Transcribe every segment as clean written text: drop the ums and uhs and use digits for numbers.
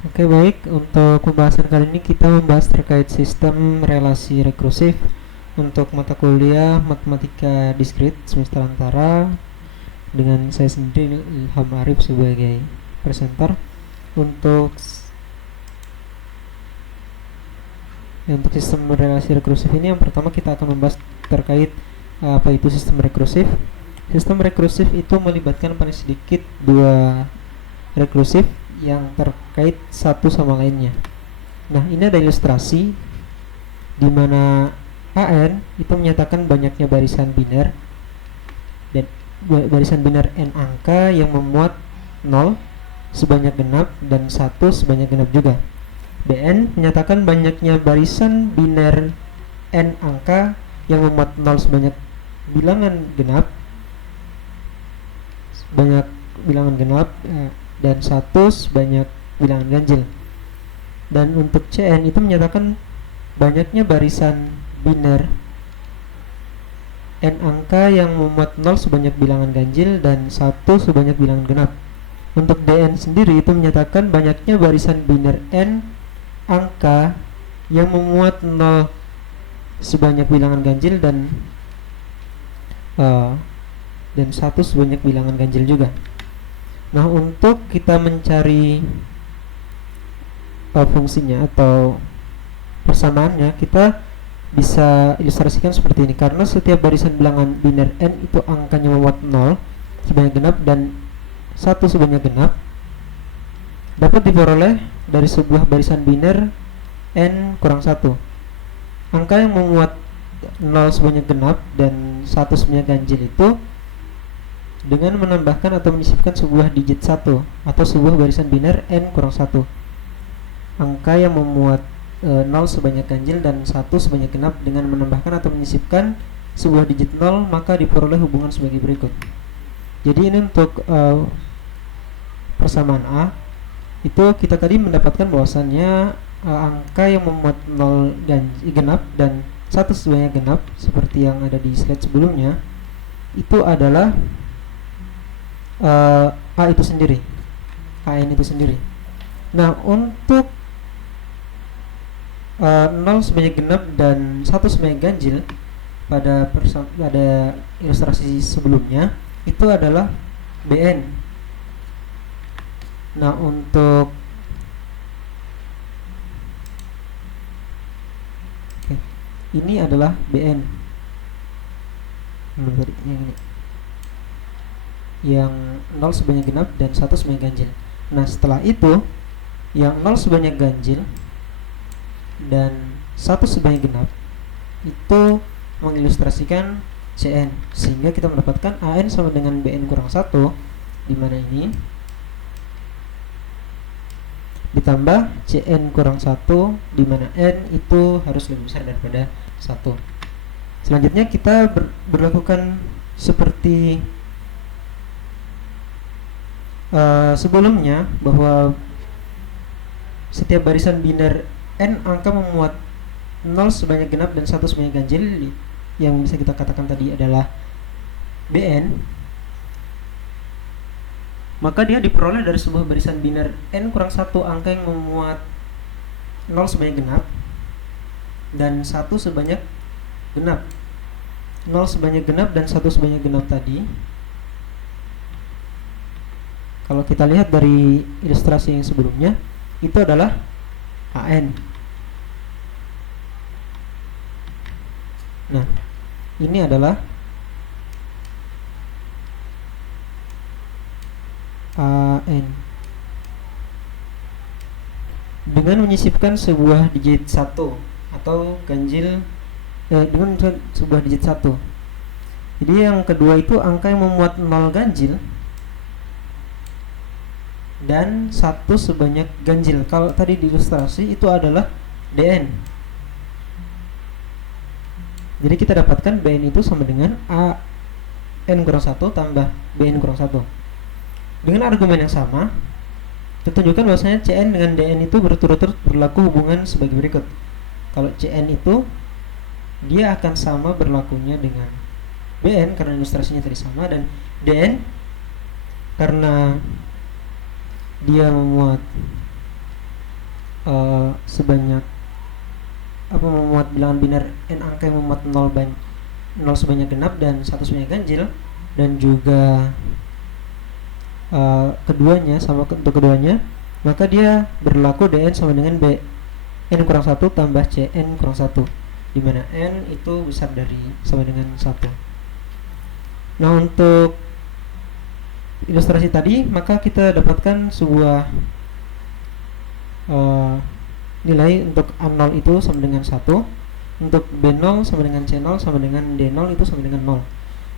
Oke, baik. Untuk pembahasan kali ini kita membahas terkait sistem relasi rekursif untuk mata kuliah Matematika Diskrit semester antara dengan saya sendiri Ilham Arif sebagai presenter. Untuk untuk sistem relasi rekursif ini, yang pertama kita akan membahas terkait apa itu sistem rekursif. Sistem rekursif itu melibatkan paling sedikit dua rekursif yang terkait satu sama lainnya. Nah, ini ada ilustrasi di mana AN itu menyatakan banyaknya barisan biner dan barisan biner n angka yang memuat 0 sebanyak genap dan 1 sebanyak genap juga. BN menyatakan banyaknya barisan biner n angka yang memuat 0 sebanyak bilangan genap dan 1 sebanyak bilangan ganjil. Dan untuk CN itu menyatakan banyaknya barisan biner n angka yang memuat 0 sebanyak bilangan ganjil dan 1 sebanyak bilangan genap. Untuk DN sendiri itu menyatakan banyaknya barisan biner n angka yang memuat 0 sebanyak bilangan ganjil dan 1 sebanyak bilangan ganjil juga. Nah, untuk kita mencari fungsinya atau persamaannya, kita bisa ilustrasikan seperti ini. Karena setiap barisan bilangan biner n itu angkanya memuat 0 sebanyak genap dan 1 sebanyak genap, dapat diperoleh dari sebuah barisan biner n kurang 1. Angka yang memuat 0 sebanyak genap dan 1 sebanyak ganjil itu dengan menambahkan atau menyisipkan sebuah digit 1 atau sebuah barisan biner n kurang 1. Angka yang memuat 0 sebanyak ganjil dan 1 sebanyak genap dengan menambahkan atau menyisipkan sebuah digit 0, maka diperoleh hubungan sebagai berikut. Jadi ini untuk persamaan A. Itu kita tadi mendapatkan bahwasannya angka yang memuat 0 genap dan 1 sebanyak genap seperti yang ada di slide sebelumnya itu adalah A itu sendiri, AN itu sendiri. Nah, untuk 0 sebanyak genap dan 1 sebanyak ganjil pada ilustrasi sebelumnya itu adalah BN. Nah, untuk ini adalah BN. Yang 0 sebanyak genap dan 1 sebanyak ganjil. Nah, setelah itu yang 0 sebanyak ganjil dan 1 sebanyak genap itu mengilustrasikan CN, sehingga kita mendapatkan AN sama dengan BN kurang 1, di mana ini ditambah CN kurang 1, di mana N itu harus lebih besar daripada 1. Selanjutnya kita berlakukan seperti sebelumnya, bahwa setiap barisan biner n angka memuat 0 sebanyak genap dan 1 sebanyak ganjil yang bisa kita katakan tadi adalah BN, maka dia diperoleh dari sebuah barisan biner n kurang 1 angka yang memuat 0 sebanyak genap dan 1 sebanyak genap. 0 sebanyak genap dan 1 sebanyak genap tadi, kalau kita lihat dari ilustrasi yang sebelumnya, itu adalah AN. Nah, ini adalah AN. Dengan menyisipkan sebuah digit 1 atau ganjil dengan sebuah digit 1. Jadi yang kedua itu angka yang memuat 0 ganjil dan 1 sebanyak ganjil. Kalau tadi di ilustrasi itu adalah DN. Jadi kita dapatkan BN itu sama dengan AN kurang 1 tambah BN kurang 1. Dengan argumen yang sama, kita tunjukkan bahwasanya CN dengan DN itu berturut-turut berlaku hubungan sebagai berikut. Kalau CN itu dia akan sama berlakunya dengan BN karena ilustrasinya tadi sama, dan DN karena dia memuat sebanyak memuat bilangan biner n angka yang memuat 0 sebanyak genap dan 1 sebanyak ganjil, dan juga keduanya sama untuk keduanya, maka dia berlaku dn sama dengan b n kurang 1 tambah c n kurang 1, dimana n itu besar dari sama dengan 1. Nah, untuk ilustrasi tadi, maka kita dapatkan sebuah nilai untuk A0 itu sama dengan 1, untuk B0 sama dengan C0 sama dengan D0 itu sama dengan 0.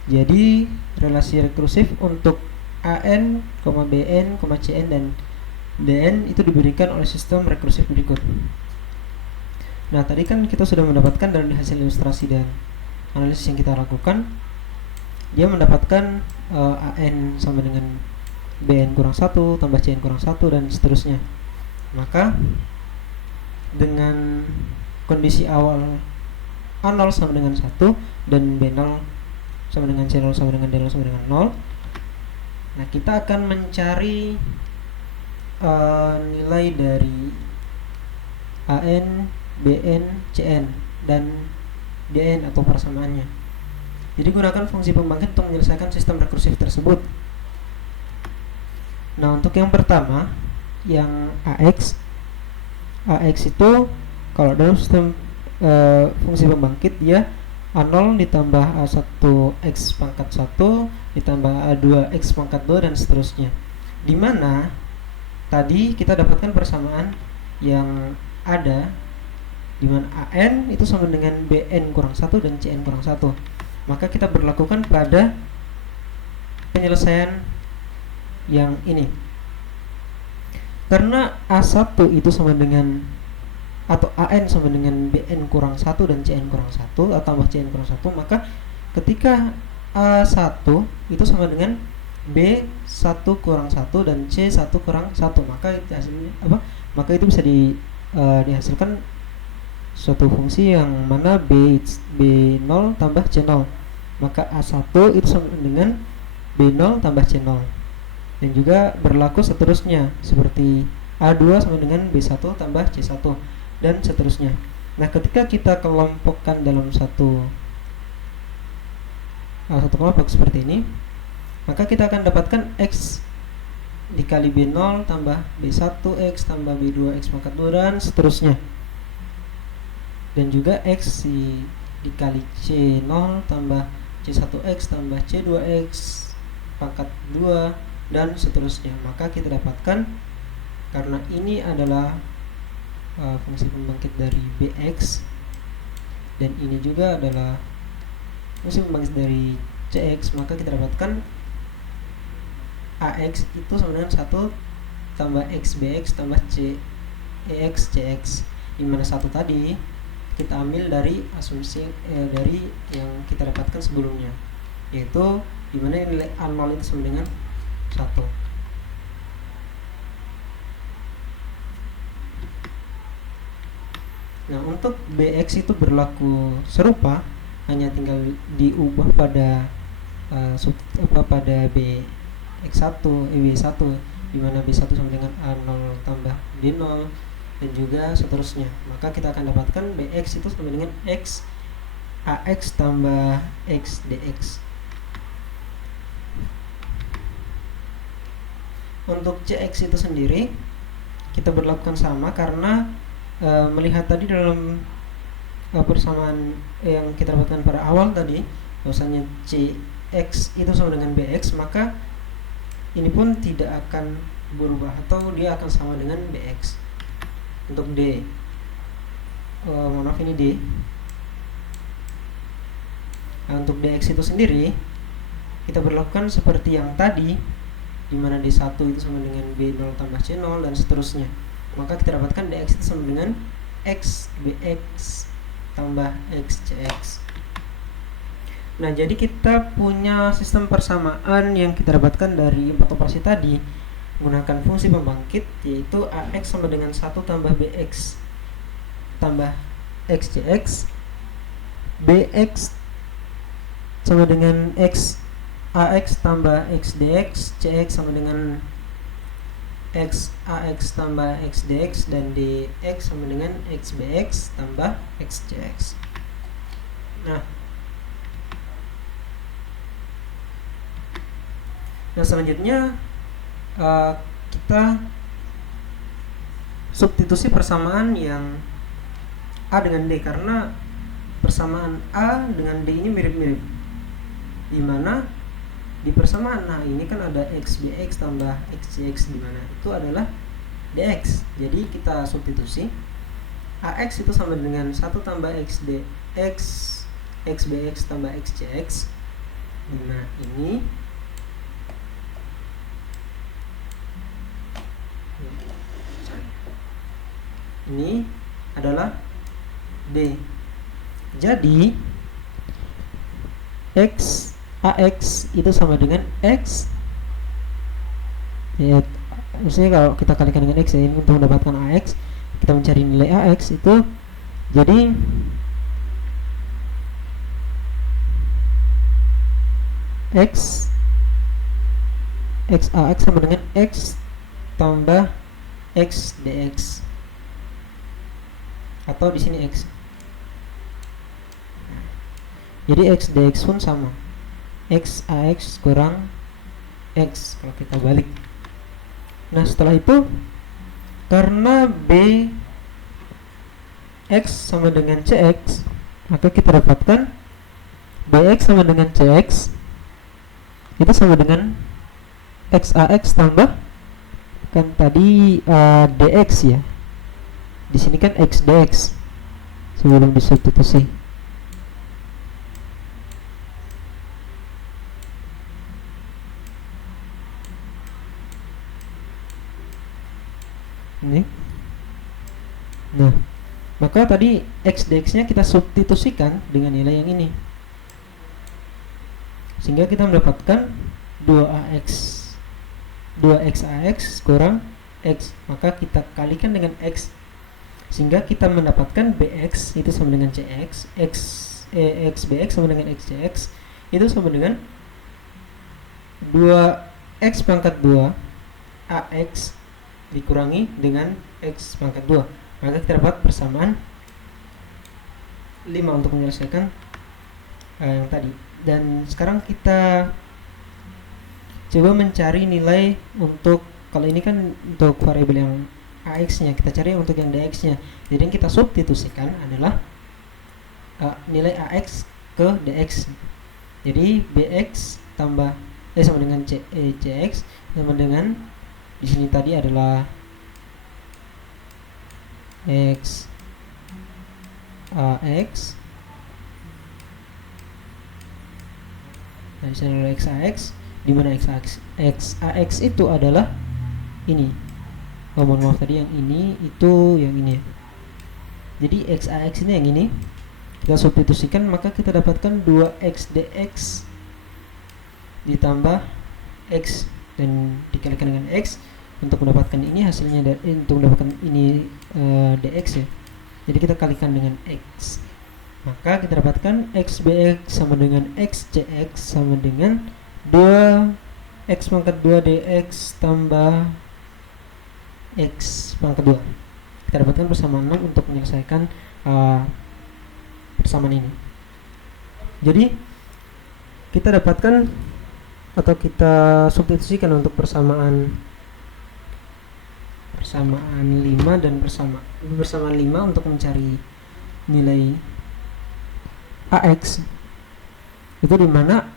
Jadi relasi rekursif untuk AN, BN, CN dan DN itu diberikan oleh sistem rekursif berikut. Nah, tadi kan kita sudah mendapatkan dari hasil ilustrasi dan analisis yang kita lakukan, dia mendapatkan AN sama dengan BN kurang 1 tambah CN kurang 1 dan seterusnya. Maka dengan kondisi awal A0 sama dengan 1 dan B0 sama dengan C0 sama dengan D0 sama dengan 0, nah kita akan mencari nilai dari AN, BN, CN dan DN atau persamaannya. Jadi gunakan fungsi pembangkit untuk menyelesaikan sistem rekursif tersebut. Nah, untuk yang pertama, yang AX itu kalau dalam sistem fungsi pembangkit, dia A0 ditambah A1 X pangkat 1 ditambah A2 X pangkat 2 dan seterusnya, dimana tadi kita dapatkan persamaan yang ada dimana AN itu sama dengan BN kurang 1 dan CN kurang 1. Maka kita berlakukan pada penyelesaian yang ini. Karena A1 itu sama dengan atau AN sama dengan BN kurang 1 dan CN kurang 1 atau tambah CN kurang 1, maka ketika A1 itu sama dengan B1 kurang 1 dan C1 kurang 1, maka hasilnya maka itu bisa dihasilkan suatu fungsi yang mana B0 tambah C0, maka A1 itu sama dengan B0 tambah C0, dan juga berlaku seterusnya seperti A2 sama dengan B1 tambah C1 dan seterusnya. Nah, ketika kita kelompokkan dalam satu kelompok seperti ini, maka kita akan dapatkan X dikali B0 tambah B1X tambah B2X pangkat 2 dan seterusnya, dan juga X dikali C0 tambah C1X tambah C2X pangkat 2 dan seterusnya. Maka kita dapatkan, karena ini adalah fungsi pembangkit dari Bx dan ini juga adalah fungsi pembangkit dari Cx, maka kita dapatkan Ax itu sama dengan 1 tambah Xbx tambah Cex Cx, dimana 1 tadi kita ambil dari asumsi dari yang kita dapatkan sebelumnya, yaitu dimana nilai A0 itu sama dengan 1. Nah, untuk Bx itu berlaku serupa, hanya tinggal diubah pada pada Bx1 B1, dimana B1 sama dengan A0 tambah D0 dan juga seterusnya. Maka kita akan dapatkan Bx itu sama dengan X Ax tambah X Dx. Untuk Cx itu sendiri kita berlakukan sama, karena melihat tadi dalam persamaan yang kita dapatkan pada awal tadi, bahwasanya Cx itu sama dengan Bx, maka ini pun tidak akan berubah atau dia akan sama dengan Bx. Untuk D, mohon maaf ini D. Nah, untuk Dx itu sendiri kita berlakukan seperti yang tadi, dimana D1 itu sama dengan B0 tambah C0 dan seterusnya. Maka kita dapatkan Dx itu sama dengan X Bx tambah X Cx. Nah, jadi kita punya sistem persamaan yang kita dapatkan dari 4 operasi tadi menggunakan fungsi pembangkit, yaitu Ax sama dengan 1 tambah Bx tambah X Cx, Bx sama dengan X Ax tambah X Dx, Cx sama dengan X AX tambah X DX dan DX sama dengan X BX tambah X CX. Nah selanjutnya kita substitusi persamaan yang A dengan D, karena persamaan A dengan D ini mirip-mirip, dimana di persamaan A ini kan ada X BX tambah X CX, dimana itu adalah DX. Jadi kita substitusi AX itu sama dengan 1 tambah X DX X BX tambah X CX. Nah ini adalah D. Jadi X AX itu sama dengan X ya, misalnya kalau kita kalikan dengan X ya, ini untuk mendapatkan AX kita mencari nilai AX itu, jadi X AX sama dengan X tambah X DX, atau di sini X. Jadi X DX pun sama, X AX kurang X kalau kita balik. Nah setelah itu, karena B X sama dengan CX, maka kita dapatkan BX sama dengan CX itu sama dengan X AX tambah, kan tadi DX ya, di sini kan X DX sebelum disubstitusi. Ini. Nah, maka tadi X DX nya kita substitusikan dengan nilai yang ini, sehingga kita mendapatkan 2X AX kurang X, maka kita kalikan dengan X sehingga kita mendapatkan BX itu sama dengan CX, X BX sama dengan X CX itu sama dengan 2X pangkat 2 AX dikurangi dengan X pangkat 2, maka kita dapat persamaan 5 untuk menyelesaikan yang tadi. Dan sekarang kita coba mencari nilai untuk, kalau ini kan untuk variabel yang AX nya, kita cari untuk yang DX nya. Jadi yang kita substitusikan adalah nilai AX ke DX. Jadi BX tambah sama dengan CX sama dengan, di sini tadi adalah X AX, nah di sini adalah X AX, di mana X AX itu adalah ini. Oh mohon maaf, tadi yang ini itu yang ini ya. Jadi X AX ini yang ini kita substitusikan, maka kita dapatkan 2X DX ditambah X dan dikalikan dengan X untuk mendapatkan ini hasilnya, untuk mendapatkan ini DX ya. Jadi kita kalikan dengan X, maka kita dapatkan X BX sama dengan X CX sama dengan 2X pangkat 2 DX tambah X pangkat 2. Kita dapatkan persamaan 6 untuk menyelesaikan persamaan ini. Jadi kita dapatkan atau kita substitusikan untuk persamaan 5 dan persamaan 5 untuk mencari nilai AX itu, dimana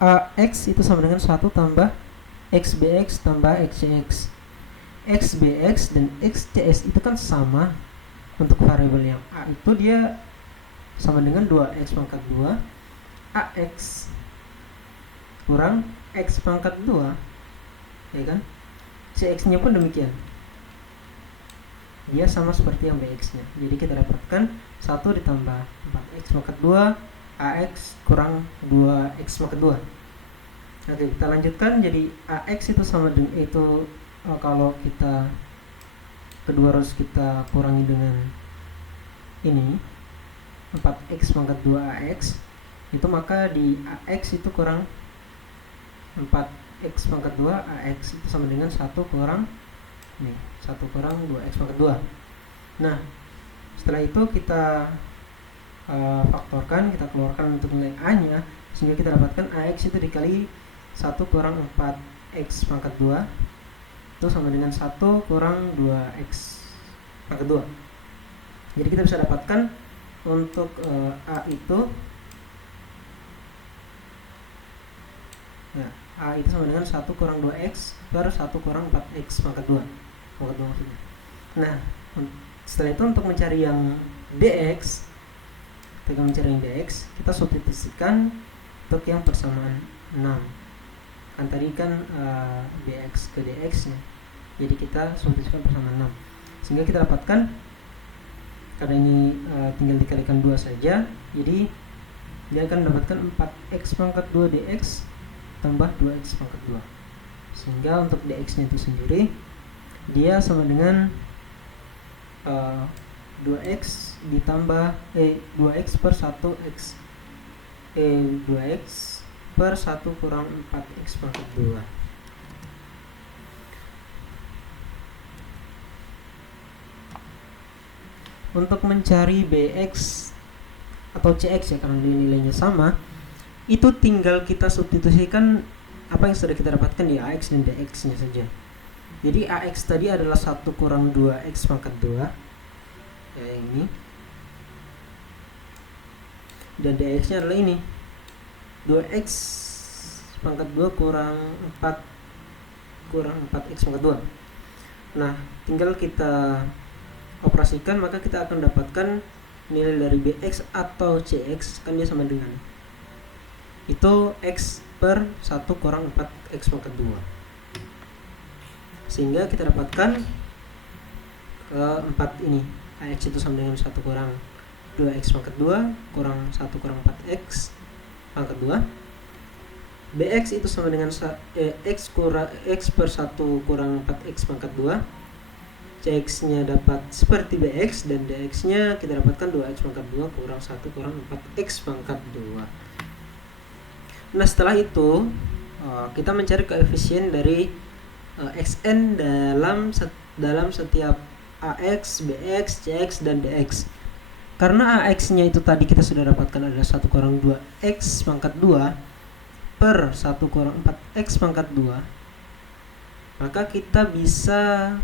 AX itu sama dengan 1 tambah XBX tambah XCX. XBX dan XCX itu kan sama, untuk variabel yang A itu dia sama dengan 2X pangkat 2 AX kurang X pangkat 2, ya kan? CX nya pun demikian, dia sama seperti yang BX nya. Jadi kita dapatkan 1 ditambah 4X pangkat 2 AX kurang 2X pangkat 2. Oke, kita lanjutkan. Jadi AX itu sama dengan itu, kalau kita kedua harus kita kurangi dengan ini 4X pangkat 2 AX itu, maka di AX itu kurang 4X pangkat 2 AX itu sama dengan 1 kurang Nih, 1 kurang 2x pangkat 2. Nah, setelah itu kita faktorkan, kita keluarkan untuk nilai a nya, sehingga kita dapatkan ax itu dikali 1 kurang 4x pangkat 2 itu sama dengan 1 kurang 2x pangkat 2. Jadi kita bisa dapatkan untuk a itu a itu sama dengan 1 kurang 2x per 1 kurang 4x pangkat 2 maksudnya. Nah, setelah itu untuk mencari yang dx, ketika mencari yang dx, kita substitusikan untuk yang persamaan 6. Kan tadi kan dx ke dx nya, jadi kita substitusikan persamaan 6, sehingga kita dapatkan, karena ini tinggal dikalikan 2 saja, jadi dia akan mendapatkan 4x pangkat 2 dx tambah 2x pangkat 2, sehingga untuk dx nya itu sendiri dia sama dengan 2x ditambah 2x per 1x 2x per 1 kurang 4x pangkat 2. Untuk mencari bx atau cx ya, karena nilainya sama, itu tinggal kita substitusikan apa yang sudah kita dapatkan di ax dan dx nya saja. Jadi ax tadi adalah 1 kurang 2x pangkat 2 kayak ini, dan dx nya adalah ini 2x pangkat 2 kurang 4x pangkat 2. Nah, tinggal kita operasikan, maka kita akan dapatkan nilai dari bx atau cx, kan dia sama dengan itu x per 1 kurang 4x pangkat 2, sehingga kita dapatkan 4 ini ax itu sama dengan 1 kurang 2x pangkat 2 kurang 1 kurang 4x pangkat 2. bx itu sama dengan x per 1 kurang 4x pangkat 2. cx nya dapat seperti bx, dan dx nya kita dapatkan 2x pangkat 2 kurang 1 kurang 4x pangkat 2. Nah, setelah itu kita mencari koefisien dari xn dalam setiap ax, bx, cx, dan dx. Karena ax nya itu tadi kita sudah dapatkan adalah 1 kurang 2x pangkat 2 per 1 kurang 4x pangkat 2, maka kita bisa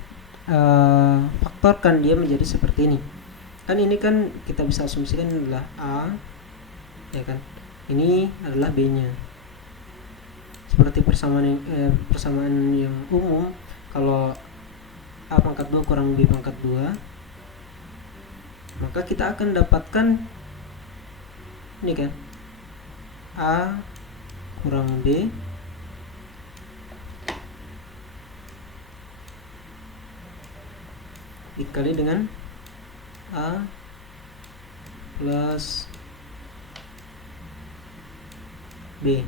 faktorkan dia menjadi seperti ini. Kan ini kan kita bisa asumsikan adalah a, ya kan, ini adalah b nya. Seperti persamaan yang umum, kalau a pangkat 2 kurang b pangkat 2, maka kita akan dapatkan ini kan, a kurang b dikali dengan a plus b,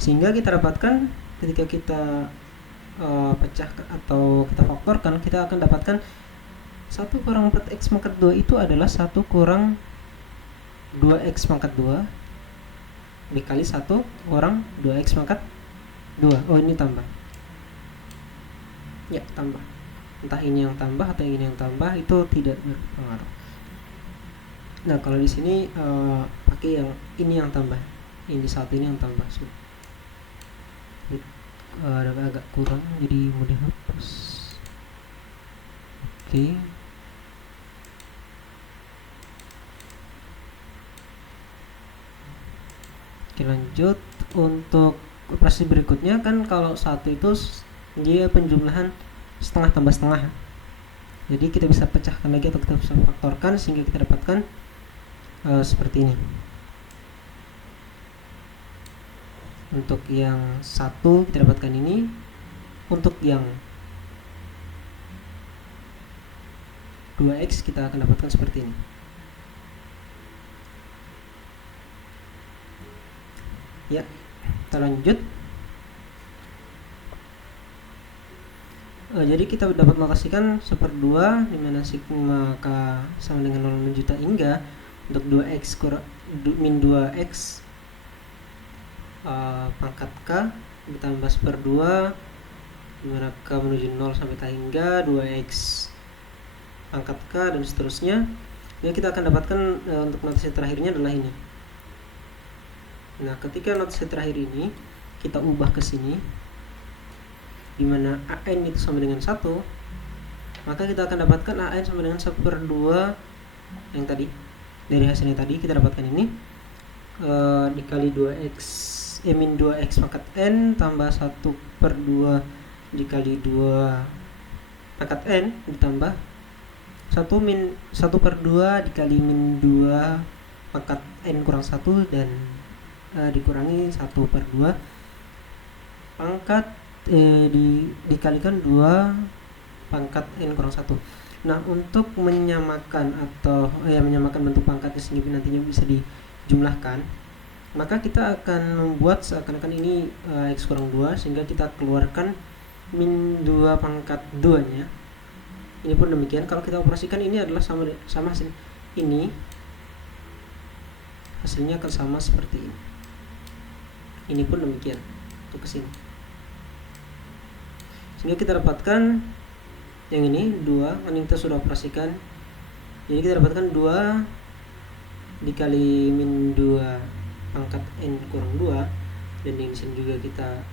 sehingga kita dapatkan ketika kita pecahkan atau kita faktorkan, kita akan dapatkan 1 kurang 4x pangkat 2 itu adalah 1 kurang 2x pangkat 2 dikali 1 kurang 2x pangkat 2. Oh, ini tambah. Ya, tambah. Entah ini yang tambah atau ini yang tambah, itu tidak berpengaruh. Nah, kalau di sini pakai yang ini yang tambah. Ini satu ini yang tambah. Agak kurang, jadi mau dihapus. Oke. Oke, lanjut untuk operasi berikutnya. Kan kalau satu itu dia penjumlahan setengah tambah setengah, jadi kita bisa pecahkan lagi atau kita bisa faktorkan sehingga kita dapatkan seperti ini. Untuk yang satu kita dapatkan ini, untuk yang 2x kita akan dapatkan seperti ini. Ya, kita lanjut. Jadi kita dapat notasikan 1/2 dimana sigma k sama dengan 0 juta hingga untuk 2x min 2x pangkat k ditambah 1/2 dimana K menuju 0 sampai K hingga 2X pangkat K dan seterusnya. Ini kita akan dapatkan untuk notasi terakhirnya adalah ini. Nah, ketika notasi terakhir ini kita ubah ke sini, dimana AN itu sama dengan 1, maka kita akan dapatkan AN sama dengan 1/2 yang tadi. Dari hasilnya tadi kita dapatkan ini dikali 2X min 2X pangkat N tambah 1/2 dikali 2 pangkat N ditambah 1/2 dikali min 2 pangkat N kurang 1 dan dikurangi 1/2 pangkat dikalikan 2 pangkat N kurang 1. Nah, untuk menyamakan atau menyamakan bentuk pangkatnya sehingga nantinya bisa dijumlahkan, maka kita akan membuat seakan-akan ini X kurang 2, sehingga kita keluarkan min 2 pangkat 2 nya. Ini pun demikian, kalau kita operasikan ini adalah sama hasil ini, hasilnya akan sama seperti ini. Ini pun demikian untuk kesini, sehingga kita dapatkan yang ini 2, kan kita sudah operasikan. Jadi kita dapatkan 2 dikali min 2 pangkat N kurang 2, dan di sini juga kita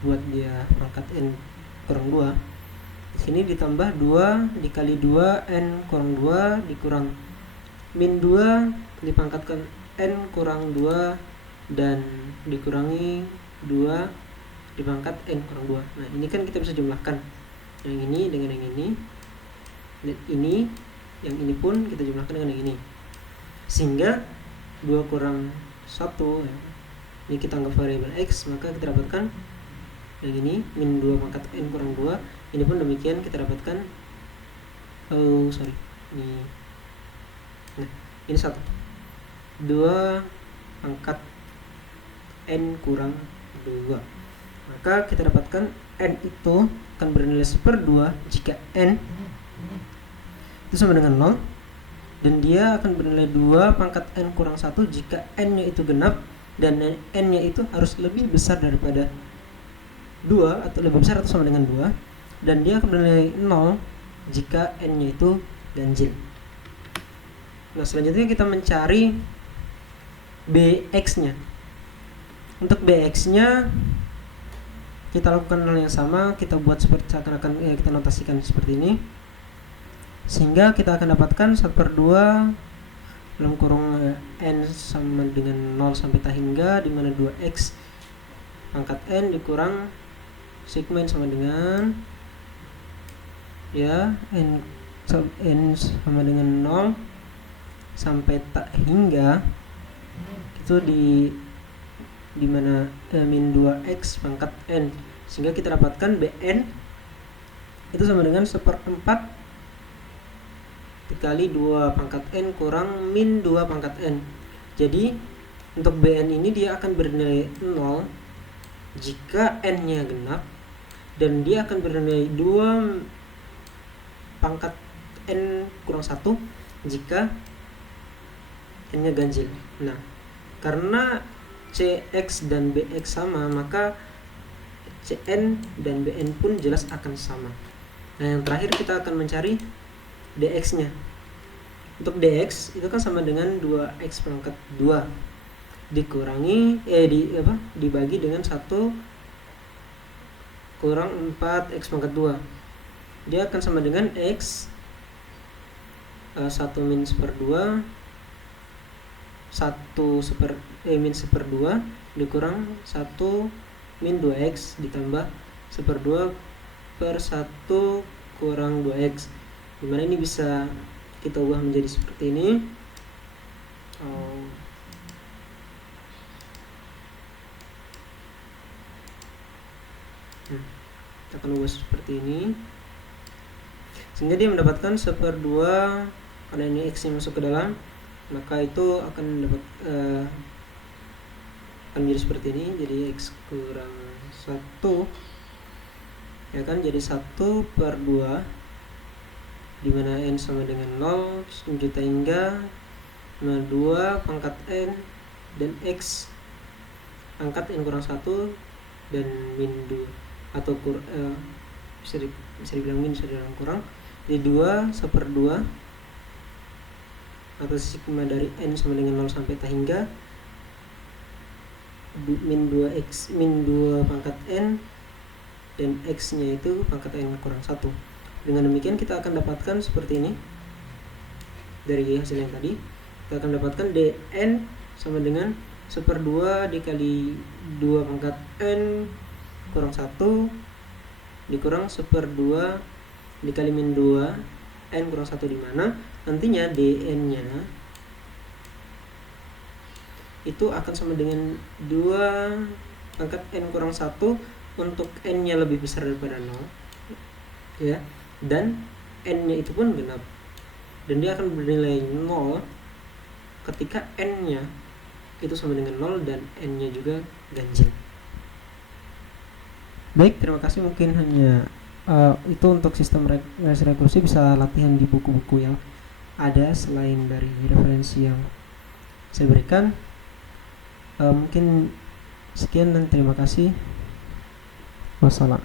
buat dia pangkat N kurang 2. Di sini ditambah 2 dikali 2 N kurang 2 dikurang min 2 dipangkatkan N kurang 2 dan dikurangi 2 dipangkat N kurang 2. Nah, ini kan kita bisa jumlahkan yang ini dengan yang ini, dan ini yang ini pun kita jumlahkan dengan yang ini, sehingga 2 kurang 1 ini kita anggap variabel X, maka kita dapatkan yang ini min 2 pangkat N kurang 2. Ini pun demikian, kita dapatkan ini. Nah, ini 1 2 pangkat N kurang 2, maka kita dapatkan N itu akan bernilai 1/2 jika N itu sama dengan 0, dan dia akan bernilai 2 pangkat N kurang 1 jika N nya itu genap dan N nya itu harus lebih besar daripada 2 atau lebih besar atau sama dengan 2, dan dia akan bernilai 0 jika N nya itu ganjil. Nah, selanjutnya kita mencari BX nya. Untuk BX nya kita lakukan hal yang sama, kita buat seperti seakan-akan kita notasikan seperti ini, sehingga kita akan dapatkan 1/2 dalam kurung N sama dengan 0 sampai K hingga, dimana 2X pangkat N dikurang sigma N sama dengan N sama dengan 0 sampai tak hingga itu di mana min 2X pangkat N, sehingga kita dapatkan Bn itu sama dengan 1/4 dikali 2 pangkat N kurang min 2 pangkat N. Jadi untuk Bn ini dia akan bernilai 0 jika N nya genap, dan dia akan bernilai 2 pangkat N kurang 1 jika N nya ganjil. Nah, karena Cx dan Bx sama, maka Cn dan Bn pun jelas akan sama. Nah, yang terakhir kita akan mencari Dx nya. Untuk Dx itu kan sama dengan 2X pangkat 2 dikurangi dibagi dengan 1 kurang 4X pangkat 2. Dia akan sama dengan X 1 min 1/2 min 1/2 dikurang 1 min 2X ditambah 1/2 per 1 kurang 2X, dimana ini bisa kita ubah menjadi seperti ini. Kita akan ubah seperti ini, sehingga dia mendapatkan 1/2 karena ini X yang masuk ke dalam, maka itu akan dapat akan menjadi seperti ini. Jadi X kurang 1 ya kan, jadi 1/2 dimana N sama dengan 0 juta hingga 2 pangkat N dan X pangkat N kurang 1 dan min 2 atau bisa dibilang min, bisa dibilang kurang. Jadi 2/2 atau sigma dari n sama dengan 0 sampai tak hingga min 2x min 2 pangkat n dan x nya itu pangkat n kurang 1. Dengan demikian kita akan dapatkan seperti ini. Dari hasil yang tadi kita akan dapatkan dn sama dengan 1/2 dikali 2 pangkat n kurang 1 dikurang 1/2 dikali min 2 n kurang 1, di mana nantinya dn nya itu akan sama dengan 2 pangkat n kurang 1 untuk n nya lebih besar daripada 0 ya, dan n nya itu pun genap, dan dia akan bernilai 0 ketika n nya itu sama dengan 0 dan n nya juga ganjil. Baik, terima kasih. Mungkin hanya itu untuk sistem regresi rekursi. Bisa latihan di buku-buku yang ada selain dari referensi yang saya berikan. Mungkin sekian dan terima kasih. Wassalam.